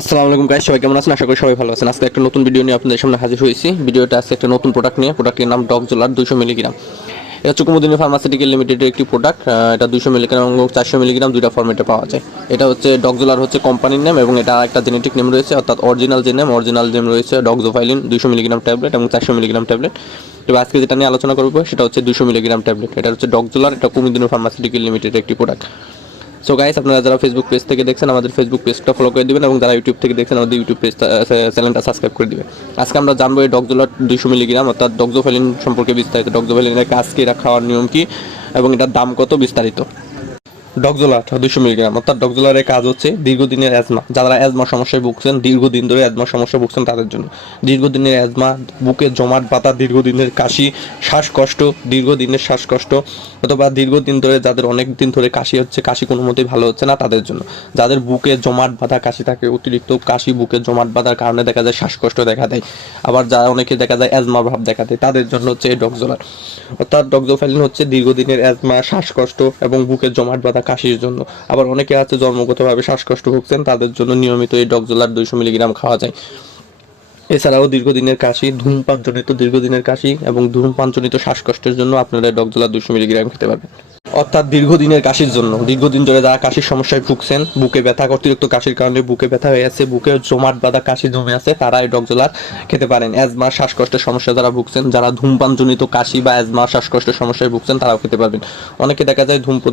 আসসালামু আলাইকুম গাইস, সবাই কেমন আছেন? আশা করি সবাই ভালো আছেন। আজকে একটা নতুন ভিডিও নিয়ে আপনাদের সামনে হাজির হয়েছি। ভিডিওটা আছে একটা নতুন প্রোডাক্ট নিয়ে। প্রোডাক্টের নাম ডগজোলার 200 মিলিগ্রাম। এটা হচ্ছে কুমুদিনী ফার্মাসিউটিক্যাল লিমিটেডের একটি প্রোডাক্ট। এটা 200 মিলিগ্রাম এবং 400 মিলিগ্রাম দুইটা ফরম্যাটে পাওয়া যায়। এটা হচ্ছে ডগজোলার হচ্ছে কোম্পানির নেম এবং এটা একটা জেনেটিক নেম রয়েছে, অর্থাৎ অরিজিনাল নেম রয়েছে ডক্সোফাইলিন 200 মিলিগ্রাম ট্যাবলেট এবং 400 মিলিগ্রাম ট্যাবলেট। তবে আজকে যেটা নিয়ে আলোচনা করবো সেটা হচ্ছে 200 মিলিগ্রাম ট্যাবলেট। এটা হচ্ছে ডগজোলার, এটা কুমুদিনী ফার্মাসিউটিক্যাল লিমিটেডের একটি প্রোডাক্ট। সো গাইস, আপনারা যারা ফেসবুক পেজ থেকে দেখছেন আমাদের ফেসবুক পেজটা ফলো করে দিবেন এবং যারা ইউটিউব থেকে দেখছেন আমাদের ইউটিউব পেজ চ্যানেলটা সাবস্ক্রাইব করে দিবেন। আজকে আমরা জানবো এই ডগজোলার 200 মিলিগ্রাম অর্থাৎ ডক্সোফাইলিন সম্পর্কে বিস্তারিত। ডক্সোফাইলিনের কাজ কি, এটা খাওয়ার নিয়ম কি এবং এটার দাম কত, বিস্তারিত। ডগজোলার 200 মিলিগ্রাম অর্থাৎ ডগজোলারের কাজ হচ্ছে দীর্ঘদিনের অ্যাজমা, যারা অ্যাজমা সমস্যায় ভুগছেন, দীর্ঘদিন ধরে অ্যাজমা সমস্যা ভুগছেন তাদের জন্য। দীর্ঘদিনের অ্যাজমা, বুকে জমাট বাতা, দীর্ঘদিনের কাশি, শ্বাসকষ্ট অথবা দীর্ঘদিন ধরে যাদের অনেক দিন ধরে কাশি হচ্ছে, কাশি কোনো মতেই ভালো হচ্ছে না তাদের জন্য। যাদের বুকে জমাট বাঁধা কাশি থাকে, অতিরিক্ত কাশি বুকে জমাট বাঁধার কারণে দেখা যায় শ্বাসকষ্ট দেখা দেয়, আবার যারা অনেকে দেখা যায় অ্যাজমা ভাব দেখা দেয়, তাদের জন্য হচ্ছে এই ডগজোলার। অর্থাৎ ডক্সোফাইলিন হচ্ছে দীর্ঘদিনের অ্যাজমা, শ্বাসকষ্ট এবং বুকের জমাট বাঁধা কাশির জন্য। আবার অনেকে আছে জন্মগতভাবে শ্বাসকষ্ট ভুগছেন, তাদের জন্য নিয়মিত এই ডক্সোলার 200 মিলিগ্রাম খাওয়া যায়। এছাড়াও দীর্ঘদিনের কাশি, ধূমপানজনিত দীর্ঘদিনের কাশি এবং ধূমপানজনিত শ্বাসকষ্টের জন্য আপনারা ডক্সোলার 200 মিলিগ্রাম খেতে পারবেন। অর্থাৎ দীর্ঘদিনের কাশির জন্য, দীর্ঘদিন ধরে যারা কাশির সমস্যায় ভুগছেন, বুকে ব্যথা, অতিরিক্ত কাশির কারণে বুকে ব্যথা হয়ে আছে, বুকে জমাট বাঁধা কাশি জমে আছে, তারা এই ডগজোলার খেতে পারেন। অ্যাজমা, শ্বাসকষ্টের সমস্যা যারা ভুগছেন, যারা ধূমপানজনিত কাশি বা অ্যাজমা শ্বাসকষ্টের সমস্যায় ভুগছেন, তারাও খেতে পারবেন। অনেকে দেখা যায় ধূমপান